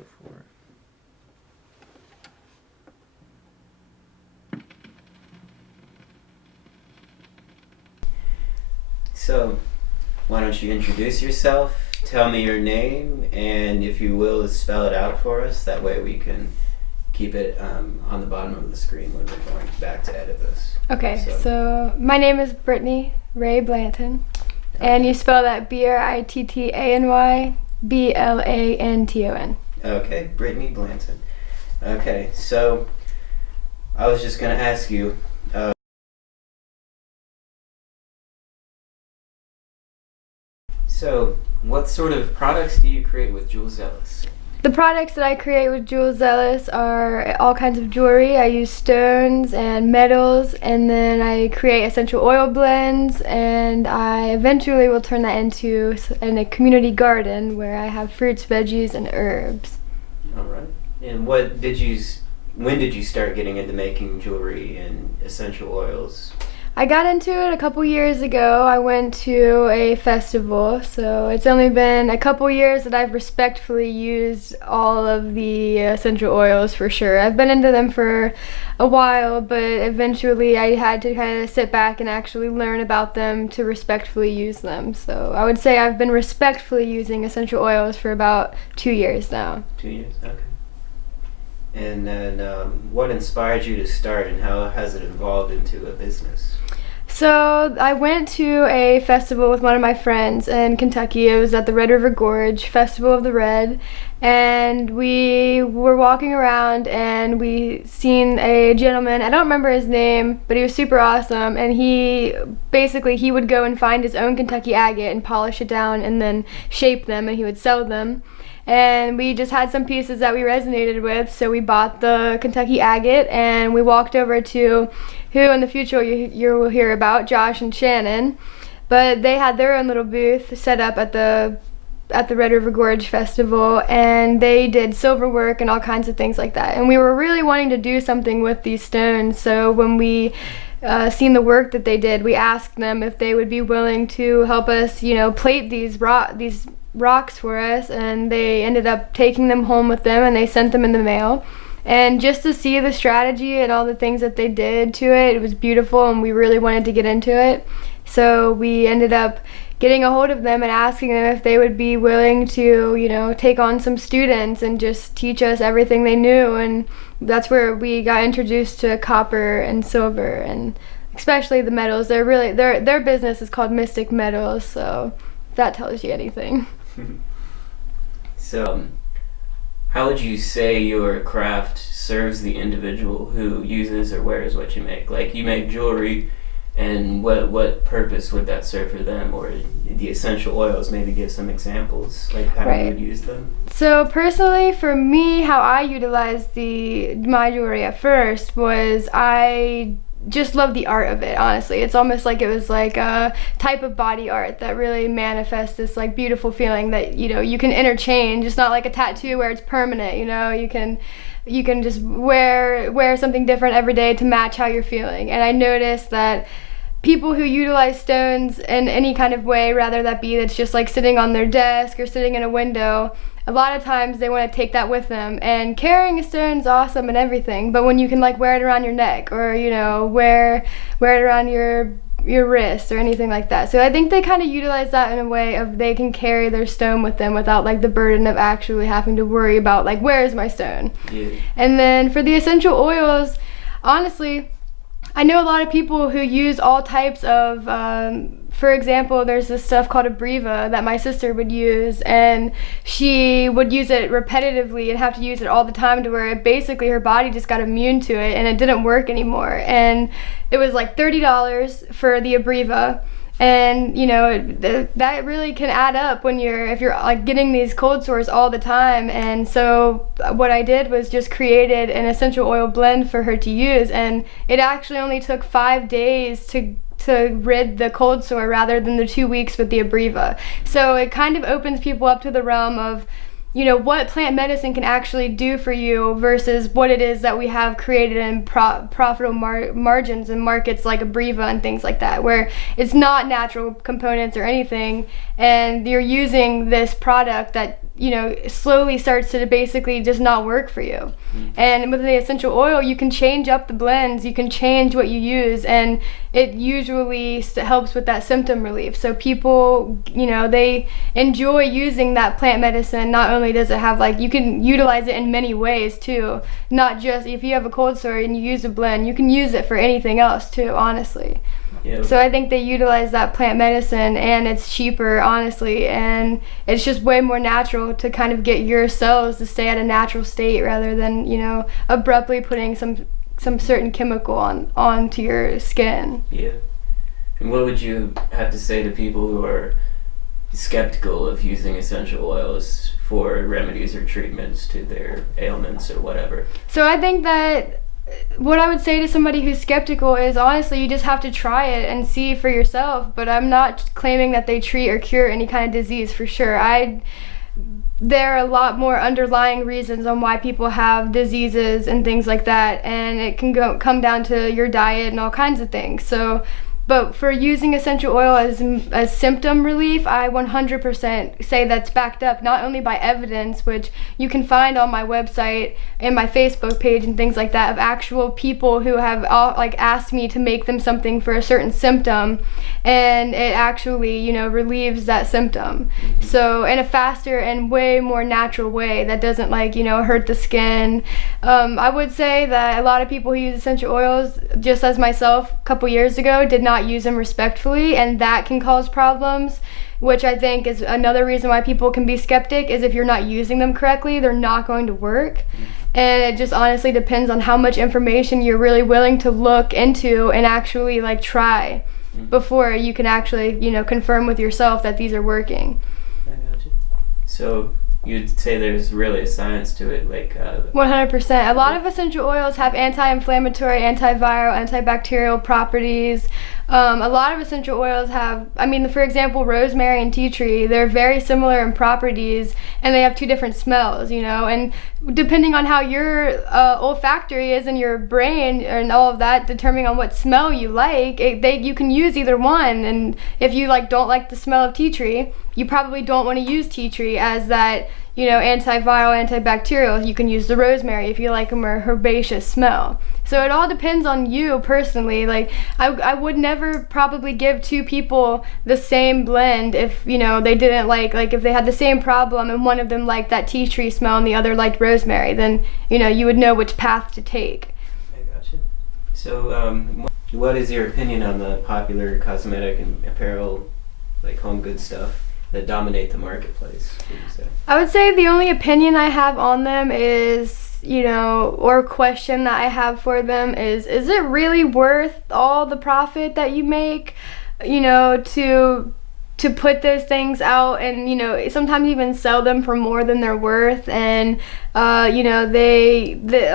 Go for it. So, why don't you introduce yourself, tell me your name, and if you will, spell it out for us. That way we can keep it on the bottom of the screen when we're going back to edit this. Okay, so my name is Brittany Ray Blanton, and you spell that Brittany Blanton. Okay, Brittany Blanton. Okay, so I was just going to ask you, so what sort of products do you create with Jewel Zealous? The products that I create with Jewel Zealous are all kinds of jewelry. I use stones and metals, and then I create essential oil blends, and I eventually will turn that into a community garden where I have fruits, veggies, and herbs. All right. And when did you start getting into making jewelry and essential oils? I got into it a couple years ago. I went to a festival, so it's only been a couple years that I've respectfully used all of the essential oils for sure. I've been into them for a while, but eventually I had to kind of sit back and actually learn about them to respectfully use them. So I would say I've been respectfully using essential oils for about 2 years now. 2 years, okay. And then what inspired you to start, and how has it evolved into a business? So I went to a festival with one of my friends in Kentucky. It was at the Red River Gorge Festival of the Red, and we were walking around and we seen a gentleman. I don't remember his name, but he was super awesome, and he would go and find his own Kentucky agate and polish it down and then shape them, and he would sell them. And we just had some pieces that we resonated with, so we bought the Kentucky agate and we walked over to who in the future you will hear about, Josh and Shannon. But they had their own little booth set up at the Red River Gorge Festival, and they did silver work and all kinds of things like that. And we were really wanting to do something with these stones, so when we seen the work that they did, we asked them if they would be willing to help us, plate these rocks for us, and they ended up taking them home with them, and they sent them in the mail. And just to see the strategy and all the things that they did to it, it was beautiful, and we really wanted to get into it. So we ended up getting a hold of them and asking them if they would be willing to, take on some students and just teach us everything they knew. And that's where we got introduced to copper and silver, and especially the metals. They're really their business is called Mystic Metals, so if that tells you anything. So, how would you say your craft serves the individual who uses or wears what you make? Like, you make jewelry, and what purpose would that serve for them? Or the essential oils, maybe give some examples, like how you would use them? So personally, for me, how I utilized my jewelry at first was I just love the art of it, honestly. It's almost like it was like a type of body art that really manifests this like beautiful feeling that you can interchange. It's not like a tattoo where it's permanent. You can just wear something different every day to match how you're feeling. And I noticed that people who utilize stones in any kind of way, rather that be that's just like sitting on their desk or sitting in a window, a lot of times they want to take that with them. And carrying a stone's awesome and everything, but when you can like wear it around your neck, or wear it around your wrist or anything like that. So I think they kind of utilize that in a way of they can carry their stone with them without like the burden of actually having to worry about like, where is my stone? Yeah. And then for the essential oils, honestly, I know a lot of people who use all types of for example, there's this stuff called a Breva that my sister would use, and she would use it repetitively and have to use it all the time to where basically her body just got immune to it and it didn't work anymore. And it was like $30 for the Breva, and that really can add up if you're like getting these cold sores all the time. And so what I did was just created an essential oil blend for her to use, and it actually only took 5 days to rid the cold sore rather than the 2 weeks with the Abreva. So it kind of opens people up to the realm of what plant medicine can actually do for you versus what it is that we have created in profitable margins in markets like Abreva and things like that, where it's not natural components or anything, and you're using this product that slowly starts to basically just not work for you. And with the essential oil, you can change up the blends, you can change what you use, and it usually helps with that symptom relief. So people, they enjoy using that plant medicine. Not only does it have, you can utilize it in many ways too. Not just if you have a cold sore and you use a blend, you can use it for anything else too, honestly. Yeah. So I think they utilize that plant medicine, and it's cheaper, honestly, and it's just way more natural to kind of get your cells to stay at a natural state rather than, abruptly putting some certain chemical onto your skin. Yeah. And what would you have to say to people who are skeptical of using essential oils for remedies or treatments to their ailments or whatever? So I think that what I would say to somebody who's skeptical is, honestly, you just have to try it and see for yourself. But I'm not claiming that they treat or cure any kind of disease, for sure. There are a lot more underlying reasons on why people have diseases and things like that, and it can come down to your diet and all kinds of things. But for using essential oil as symptom relief, I 100% say that's backed up not only by evidence, which you can find on my website and my Facebook page and things like that, of actual people who have asked me to make them something for a certain symptom, and it actually relieves that symptom. So in a faster and way more natural way that doesn't hurt the skin. I would say that a lot of people who use essential oils, just as myself a couple years ago, did not use them respectfully, and that can cause problems, which I think is another reason why people can be skeptic, is if you're not using them correctly, they're not going to work. And it just honestly depends on how much information you're really willing to look into and actually try before you can actually confirm with yourself that these are working. I got you. So you'd say there's really a science to it, 100%. A lot of essential oils have anti-inflammatory, antiviral, antibacterial properties. A lot of essential oils have, for example, rosemary and tea tree, they're very similar in properties, and they have two different smells, and depending on how your olfactory is in your brain and all of that, determining on what smell you like, you can use either one. And if you don't like the smell of tea tree, you probably don't want to use tea tree as that antiviral, antibacterial. You can use the rosemary if you like a more herbaceous smell. So it all depends on you personally. I would never probably give two people the same blend if they didn't like if they had the same problem and one of them liked that tea tree smell and the other liked rosemary, then you would know which path to take. I gotcha. So what is your opinion on the popular cosmetic and apparel, home good stuff that dominate the marketplace, would you say? I would say the only opinion I have on them is, or question that I have for them is it really worth all the profit that you make, to put those things out and, sometimes even sell them for more than they're worth. And, a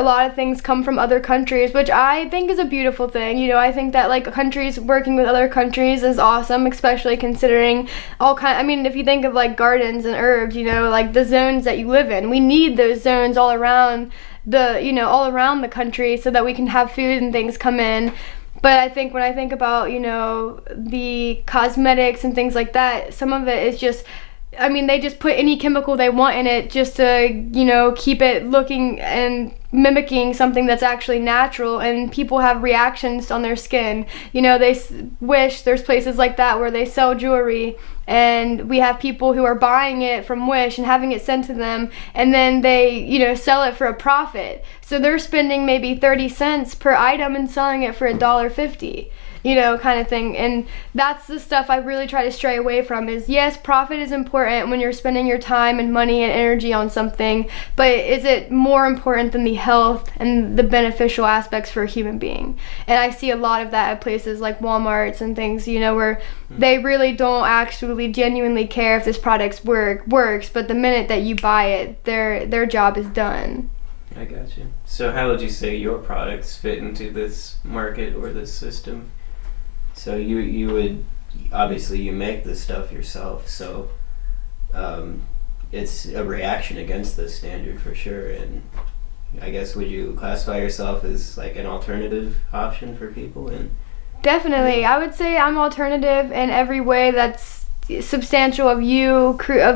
lot of things come from other countries, which I think is a beautiful thing. I think that countries working with other countries is awesome, especially considering if you think of gardens and herbs, the zones that you live in, we need those zones all around the country so that we can have food and things come in. But I think when I think about, the cosmetics and things like that, some of it is just, they just put any chemical they want in it just to, keep it looking and mimicking something that's actually natural, and people have reactions on their skin. They wish there's places like that where they sell jewelry, and we have people who are buying it from Wish and having it sent to them, and then they, sell it for a profit. So they're spending maybe 30 cents per item and selling it for $1.50. Kind of thing. And that's the stuff I really try to stray away from is, yes, profit is important when you're spending your time and money and energy on something, but is it more important than the health and the beneficial aspects for a human being? And I see a lot of that at places like Walmarts and things, where they really don't actually genuinely care if this product works, but the minute that you buy it, their job is done. I got you. So how would you say your products fit into this market or this system? So you would, obviously you make this stuff yourself, so it's a reaction against this standard for sure. And I guess, would you classify yourself as an alternative option for people? And definitely. I would say I'm alternative in every way that's substantial of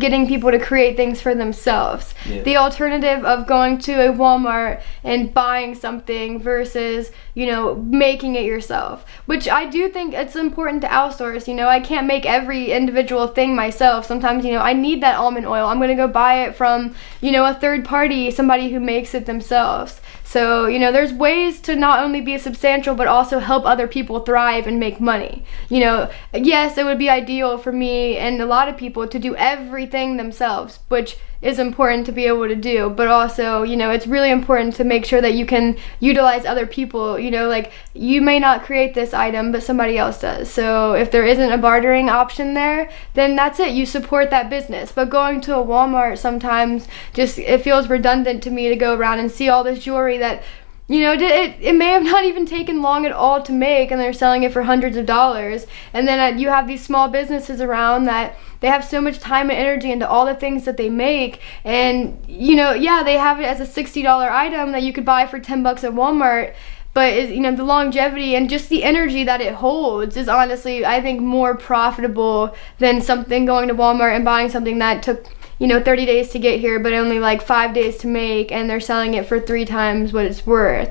getting people to create things for themselves. Yeah. The alternative of going to a Walmart and buying something versus, making it yourself, which I do think it's important to outsource. I can't make every individual thing myself. Sometimes, I need that almond oil. I'm going to go buy it from, a third party, somebody who makes it themselves. So, there's ways to not only be substantial, but also help other people thrive and make money. Yes, it would be ideal for me and a lot of people to do everything themselves, which is important to be able to do, but also, it's really important to make sure that you can utilize other people. Like, you may not create this item, but somebody else does. So if there isn't a bartering option there, then that's it. You support that business. But going to a Walmart sometimes it feels redundant to me to go around and see all this jewelry that it may have not even taken long at all to make, and they're selling it for hundreds of dollars. And then you have these small businesses around that they have so much time and energy into all the things that they make, and they have it as a $60 item that you could buy for $10 at Walmart. But the longevity and just the energy that it holds is honestly, I think, more profitable than something going to Walmart and buying something that took 30 days to get here, but only like 5 days to make, and they're selling it for 3 times what it's worth.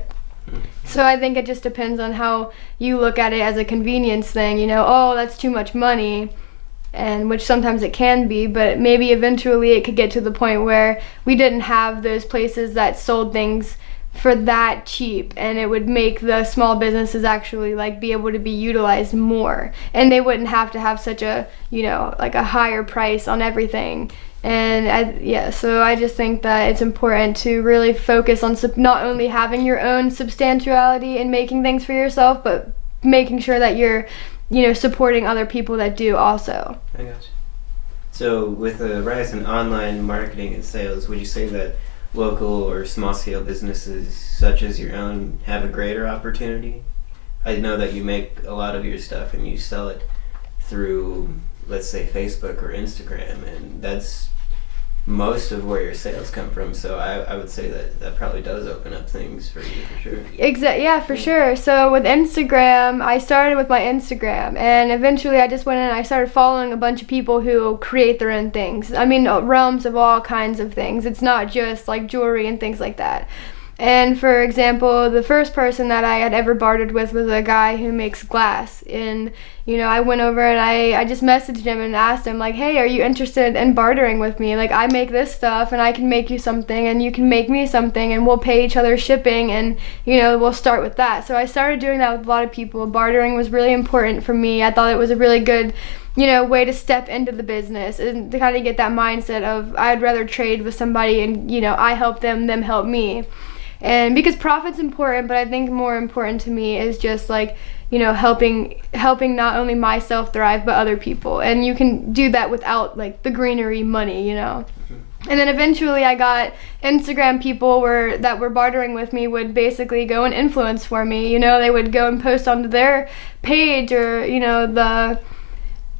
So I think it just depends on how you look at it as a convenience thing, oh, that's too much money, and which sometimes it can be, but maybe eventually it could get to the point where we didn't have those places that sold things for that cheap, and it would make the small businesses actually be able to be utilized more, and they wouldn't have to have such a a higher price on everything. And so I just think that it's important to really focus on not only having your own substantiality and making things for yourself, but making sure that you're supporting other people that do also. I gotcha. So with the rise in online marketing and sales, would you say that local or small-scale businesses such as your own have a greater opportunity? I know that you make a lot of your stuff and you sell it through, let's say, Facebook or Instagram, and that's most of where your sales come from. So I would say that probably does open up things for you, for sure. Yeah, for sure. So with Instagram, I started with my Instagram, and eventually I just went in and I started following a bunch of people who create their own things. I mean, realms of all kinds of things. It's not just like jewelry and things like that. And for example, the first person that I had ever bartered with was a guy who makes glass. And, I went over and I just messaged him and asked him, like, hey, are you interested in bartering with me? Like, I make this stuff and I can make you something and you can make me something and we'll pay each other shipping and, we'll start with that. So I started doing that with a lot of people. Bartering was really important for me. I thought it was a really good way to step into the business and to kind of get that mindset of I'd rather trade with somebody and, I help them help me. And because profit's important, but I think more important to me is just helping not only myself thrive, but other people. And you can do that without the greenery money, And then eventually I got Instagram people that were bartering with me would basically go and influence for me. They would go and post onto their page or,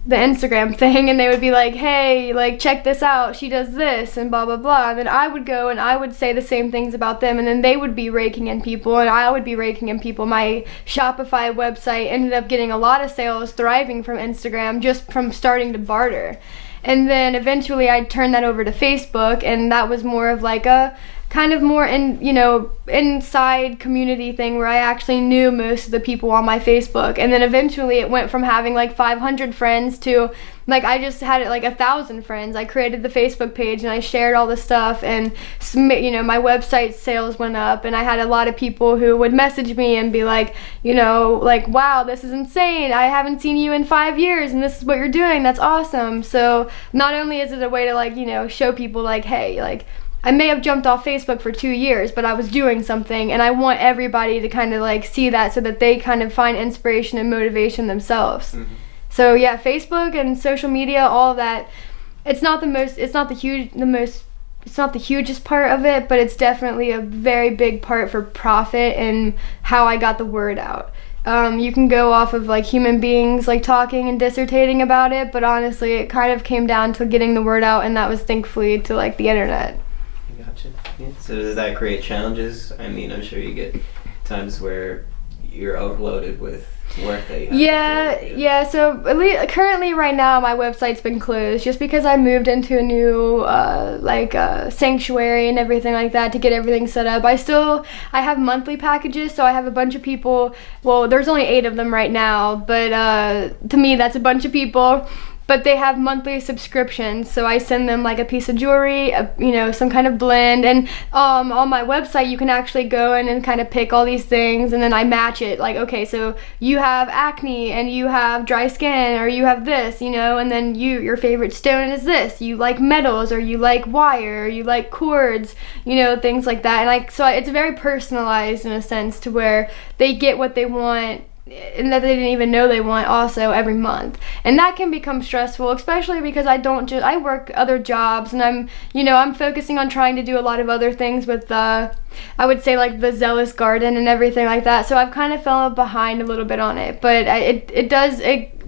the Instagram thing, and they would be like, hey, check this out, she does this and blah blah blah, and then I would go and I would say the same things about them, and then they would be raking in people and I would be raking in people. My Shopify website ended up getting a lot of sales thriving from Instagram just from starting to barter. And then eventually I turned that over to Facebook, and that was more of a kind of more inside community thing where I actually knew most of the people on my Facebook. And then eventually it went from having 500 friends to I just had it 1,000 friends. I created the Facebook page and I shared all the stuff, and my website sales went up, and I had a lot of people who would message me and be wow, this is insane, I haven't seen you in 5 years and this is what you're doing, that's awesome. So not only is it a way to show people hey, I may have jumped off Facebook for 2 years, but I was doing something, and I want everybody to kind of see that so that they kind of find inspiration and motivation themselves. Mm-hmm. So yeah, Facebook and social media, all of that, it's not the hugest part of it, but it's definitely a very big part for profit and how I got the word out. You can go off of human beings talking and dissertating about it, but honestly it kind of came down to getting the word out, and that was thankfully to the internet. Gotcha. Yeah. So does that create challenges? I mean, I'm sure you get times where you're overloaded with work that you have Yeah, to do. yeah. So at least currently, right now, my website's been closed just because I moved into a new sanctuary and everything like that to get everything set up. I have monthly packages, so I have a bunch of people. Well, there's only 8 of them right now, but to me, that's a bunch of people. But they have monthly subscriptions, so I send them like a piece of jewelry, some kind of blend, and on my website you can actually go in and kind of pick all these things, and then I match it. Like, okay, so you have acne, and you have dry skin, or you have this, and then your favorite stone is this. You like metals, or you like wire, or you like cords, things like that. And it's very personalized in a sense to where they get what they want and that they didn't even know they want also every month. And that can become stressful, especially because I work other jobs, and I'm focusing on trying to do a lot of other things with I would say like the Zealous Garden and everything like that. So I've kind of fallen behind a little bit on it, but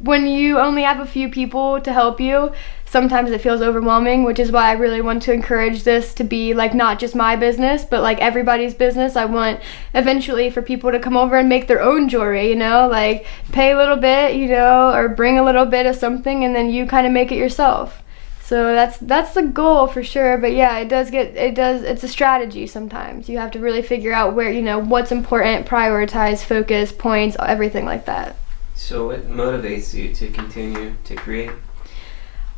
when you only have a few people to help you, sometimes it feels overwhelming, which is why I really want to encourage this to be like not just my business, but like everybody's business. I want eventually for people to come over and make their own jewelry, like pay a little bit, or bring a little bit of something, and then you kind of make it yourself. So that's the goal for sure. But yeah, it's a strategy sometimes. You have to really figure out where, what's important, prioritize, focus, points, everything like that. So what motivates you to continue to create?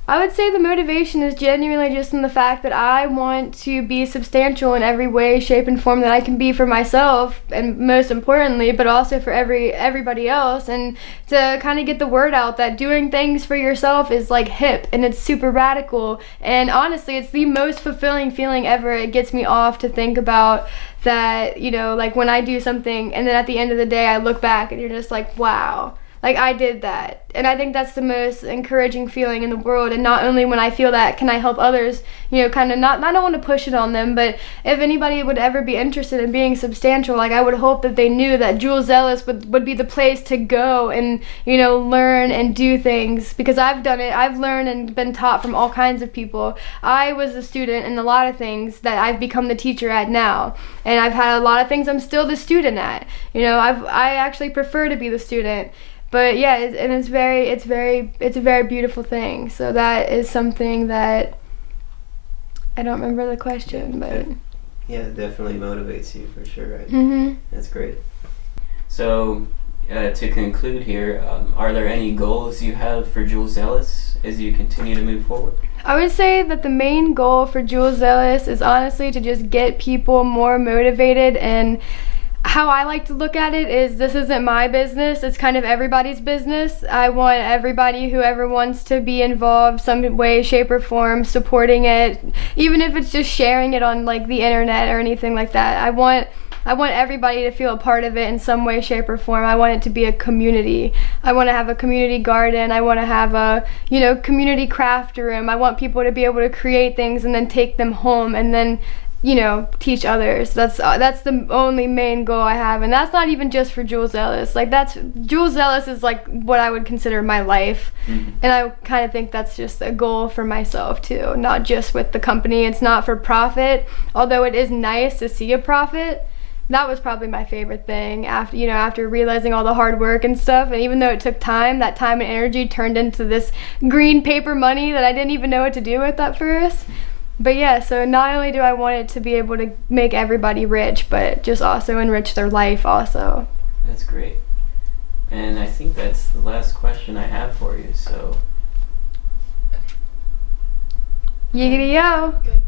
I would say the motivation is genuinely just in the fact that I want to be substantial in every way, shape, and form that I can be for myself, and most importantly, but also for everybody else, and to kind of get the word out that doing things for yourself is like hip, and it's super radical, and honestly, it's the most fulfilling feeling ever. It gets me off to think about that, like when I do something, and then at the end of the day, I look back, and you're just like, wow. Like, I did that. And I think that's the most encouraging feeling in the world. And not only when I feel that can I help others, kind of I don't want to push it on them, but if anybody would ever be interested in being substantial, like I would hope that they knew that Jewel Zealous would be the place to go and, learn and do things. Because I've done it. I've learned and been taught from all kinds of people. I was a student in a lot of things that I've become the teacher at now. And I've had a lot of things I'm still the student at. I actually prefer to be the student. But yeah, it's a very beautiful thing. So that is something that I don't remember the question, but yeah, it definitely motivates you for sure. Right? Mm-hmm. That's great. So to conclude here, are there any goals you have for Jewel Zealous as you continue to move forward? I would say that the main goal for Jewel Zealous is honestly to just get people more motivated. And how I like to look at it is, this isn't my business, it's kind of everybody's business. I want everybody, whoever wants to be involved some way, shape, or form, supporting it, even if it's just sharing it on like the internet or anything like that. I want everybody to feel a part of it in some way, shape, or form. I want it to be a community. I want to have a community garden. I want to have a, community craft room. I want people to be able to create things and then take them home and then teach others. That's the only main goal I have, and that's not even just for Jewel Zealous. Like, Jewel Zealous is like what I would consider my life, and I kind of think that's just a goal for myself too, not just with the company. It's not for profit, although it is nice to see a profit. That was probably my favorite thing after realizing all the hard work and stuff, and even though it took time, that time and energy turned into this green paper money that I didn't even know what to do with at first. But yeah, so not only do I want it to be able to make everybody rich, but just also enrich their life also. That's great. And I think that's the last question I have for you, so. Yiggity yo! Good.